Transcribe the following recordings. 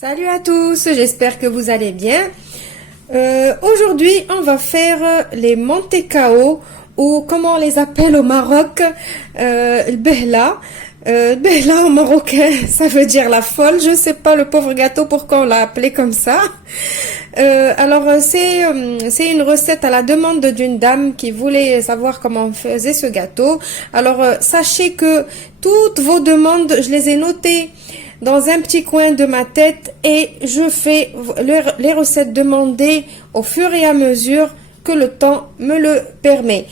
Salut à tous, j'espère que vous allez bien. Aujourd'hui, on va faire les mantecao ou comment on les appelle au Maroc, le behla. Le behla en marocain, ça veut dire la folle. Je sais pas le pauvre gâteau pourquoi on l'a appelé comme ça. C'est une recette à la demande d'une dame qui voulait savoir comment on faisait ce gâteau. Alors sachez que toutes vos demandes, je les ai notées dans un petit coin de ma tête et je fais les recettes demandées au fur et à mesure que le temps me le permet.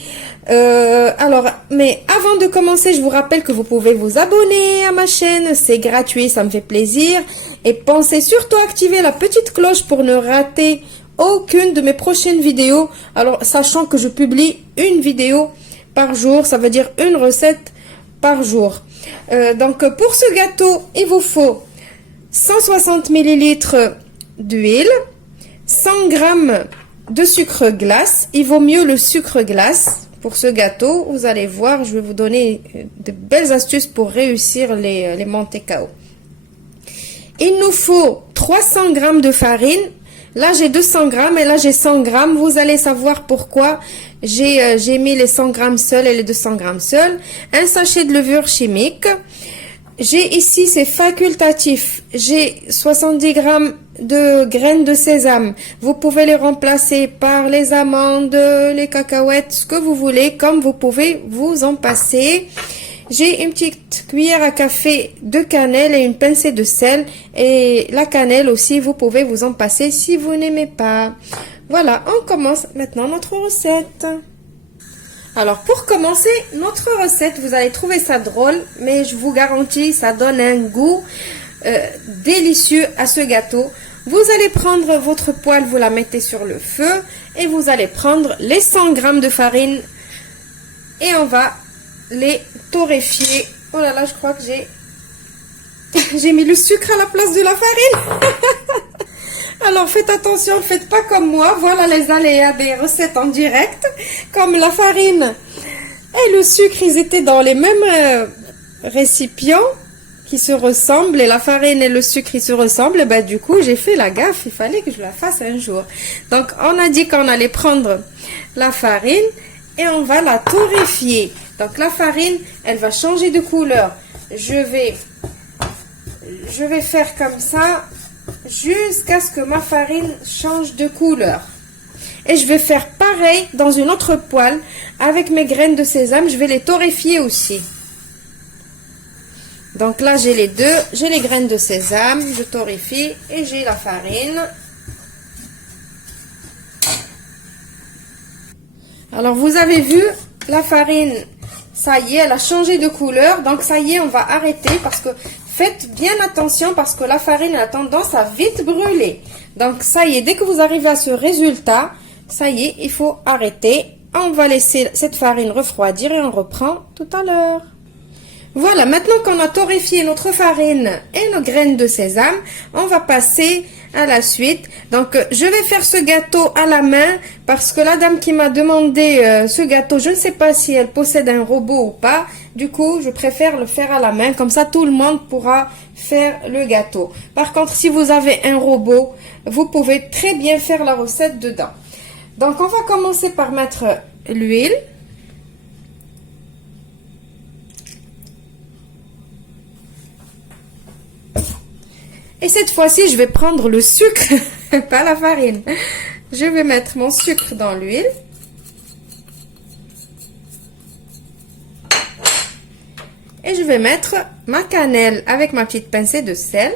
Mais avant de commencer, je vous rappelle que vous pouvez vous abonner à ma chaîne, c'est gratuit, ça me fait plaisir. Et pensez surtout à activer la petite cloche pour ne rater aucune de mes prochaines vidéos. Alors, sachant que je publie une vidéo par jour, ça veut dire une recette par jour. Donc, pour ce gâteau, il vous faut 160 ml d'huile, 100 g de sucre glace. Il vaut mieux le sucre glace pour ce gâteau. Vous allez voir, je vais vous donner de belles astuces pour réussir les mantecao. Il nous faut 300 g de farine. Là, j'ai 200 g et là, j'ai 100 g. Vous allez savoir pourquoi j'ai mis les 100 g seuls et les 200 g seuls. Un sachet de levure chimique. J'ai ici, c'est facultatif. J'ai 70 g de graines de sésame. Vous pouvez les remplacer par les amandes, les cacahuètes, ce que vous voulez, comme vous pouvez vous en passer. J'ai une petite cuillère à café de cannelle et une pincée de sel. Et la cannelle aussi, vous pouvez vous en passer si vous n'aimez pas. Voilà, on commence maintenant notre recette. Alors, pour commencer notre recette, vous allez trouver ça drôle, mais je vous garantis, ça donne un goût délicieux à ce gâteau. Vous allez prendre votre poêle, vous la mettez sur le feu et vous allez prendre les 100 g de farine et on va les torréfier. Oh là là, je crois que j'ai mis le sucre à la place de la farine. Alors faites attention, faites pas comme moi. Voilà les aléas des recettes en direct. Comme la farine et le sucre, ils étaient dans les mêmes récipients qui se ressemblent. Et la farine et le sucre, ils se ressemblent. Ben, du coup, j'ai fait la gaffe. Il fallait que je la fasse un jour. Donc, on a dit qu'on allait prendre la farine et on va la torréfier. Donc, la farine, elle va changer de couleur. Je vais faire comme ça jusqu'à ce que ma farine change de couleur. Et je vais faire pareil dans une autre poêle avec mes graines de sésame. Je vais les torréfier aussi. Donc là, j'ai les deux. J'ai les graines de sésame, je torréfie et j'ai la farine. Alors, vous avez vu, la farine, ça y est, elle a changé de couleur. Donc, ça y est, on va arrêter parce que faites bien attention parce que la farine a tendance à vite brûler. Donc, ça y est, dès que vous arrivez à ce résultat, ça y est, il faut arrêter. On va laisser cette farine refroidir et on reprend tout à l'heure. Voilà, maintenant qu'on a torréfié notre farine et nos graines de sésame, on va passer à la suite. Donc, je vais faire ce gâteau à la main parce que la dame qui m'a demandé ce gâteau, je ne sais pas si elle possède un robot ou pas. Du coup, je préfère le faire à la main. Comme ça, tout le monde pourra faire le gâteau. Par contre, si vous avez un robot, vous pouvez très bien faire la recette dedans. Donc, on va commencer par mettre l'huile. Et cette fois-ci, je vais prendre le sucre, pas la farine. Je vais mettre mon sucre dans l'huile. Et je vais mettre ma cannelle avec ma petite pincée de sel.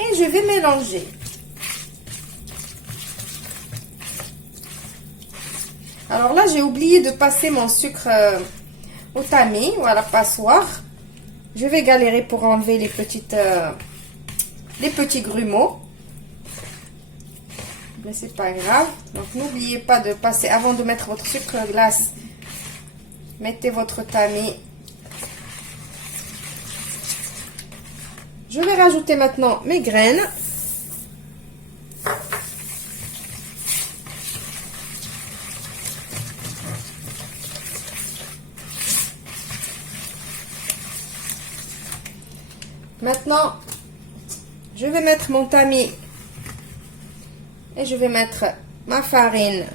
Et je vais mélanger. Alors là, j'ai oublié de passer mon sucre au tamis ou à la passoire. Je vais galérer pour enlever les petits grumeaux. Mais c'est pas grave. Donc n'oubliez pas de passer, avant de mettre votre sucre glace, mettez votre tamis. Je vais rajouter maintenant mes graines. Maintenant, je vais mettre mon tamis et je vais mettre ma farine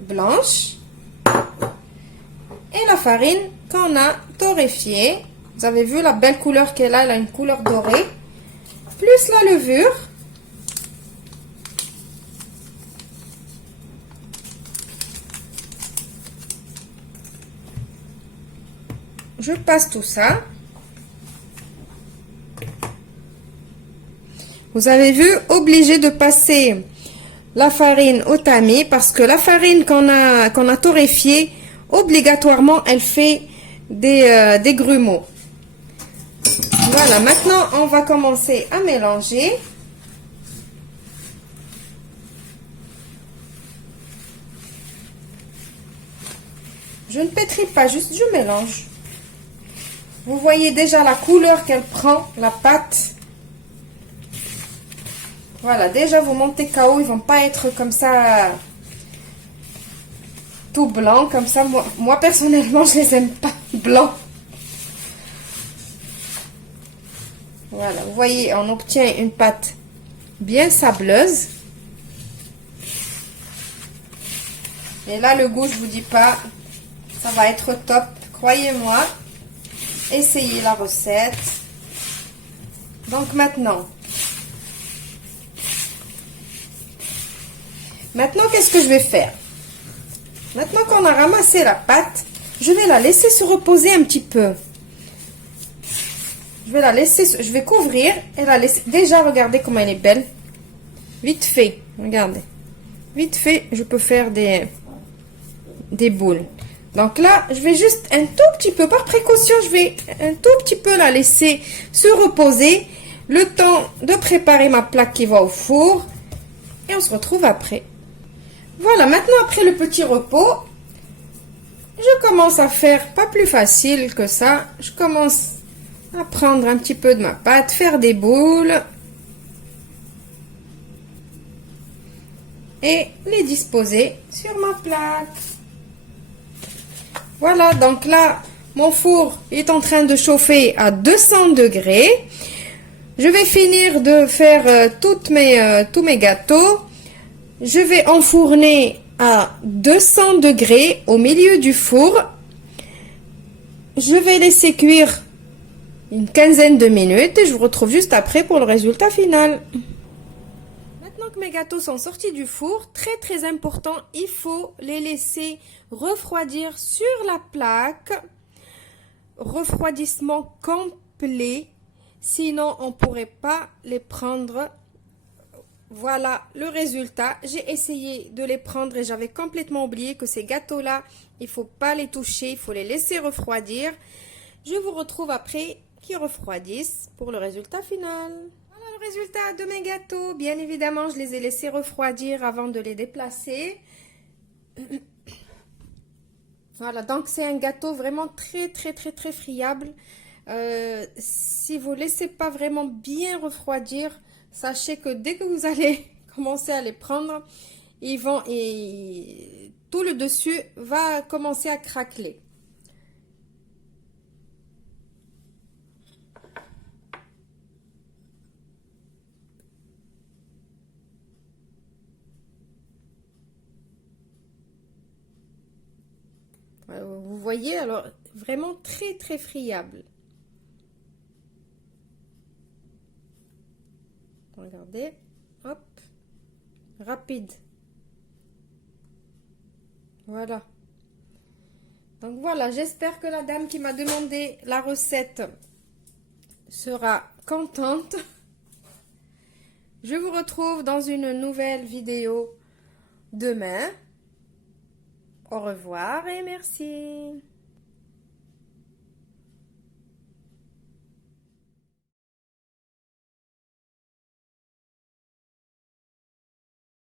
blanche et la farine qu'on a torréfiée. Vous avez vu la belle couleur qu'elle a, elle a une couleur dorée, plus la levure. Je passe tout ça. Vous avez vu, obligé de passer la farine au tamis parce que la farine qu'on a torréfiée, obligatoirement, elle fait des grumeaux. Voilà, maintenant, on va commencer à mélanger. Je ne pétris pas, juste je mélange. Vous voyez déjà la couleur qu'elle prend, la pâte. Voilà, déjà vos montées KO, ils vont pas être comme ça, tout blanc, comme ça. Moi personnellement, je les aime pas blancs. Voilà, vous voyez, on obtient une pâte bien sableuse. Et là, le goût, je vous dis pas, ça va être top. Croyez-moi, essayez la recette. Donc maintenant, qu'est-ce que je vais faire? Maintenant qu'on a ramassé la pâte, je vais la laisser se reposer un petit peu. Je vais la laisser, je vais couvrir et la laisser. Déjà, regardez comment elle est belle. Vite fait, regardez. Vite fait, je peux faire des boules. Donc là, je vais juste un tout petit peu, par précaution, je vais un tout petit peu la laisser se reposer. Le temps de préparer ma plaque qui va au four. Et on se retrouve après. Voilà, maintenant après le petit repos, je commence à faire pas plus facile que ça. Je commence à prendre un petit peu de ma pâte, faire des boules et les disposer sur ma plaque. Voilà, donc là, mon four est en train de chauffer à 200 degrés. Je vais finir de faire tous mes gâteaux. Je vais enfourner à 200 degrés au milieu du four. Je vais laisser cuire une quinzaine de minutes et je vous retrouve juste après pour le résultat final. Maintenant que mes gâteaux sont sortis du four, très important, il faut les laisser refroidir sur la plaque. Refroidissement complet, sinon on ne pourrait pas les prendre. Voilà le résultat. J'ai essayé de les prendre et j'avais complètement oublié que ces gâteaux-là, il ne faut pas les toucher, il faut les laisser refroidir. Je vous retrouve après qu'ils refroidissent pour le résultat final. Voilà le résultat de mes gâteaux. Bien évidemment, je les ai laissés refroidir avant de les déplacer. Voilà, donc c'est un gâteau vraiment très friable. Si vous ne laissez pas vraiment bien refroidir, sachez que dès que vous allez commencer à les prendre, tout le dessus va commencer à craqueler. Vous voyez, alors vraiment très friable. Regardez, hop, rapide. Voilà. Donc voilà, j'espère que la dame qui m'a demandé la recette sera contente. Je vous retrouve dans une nouvelle vidéo demain. Au revoir et merci.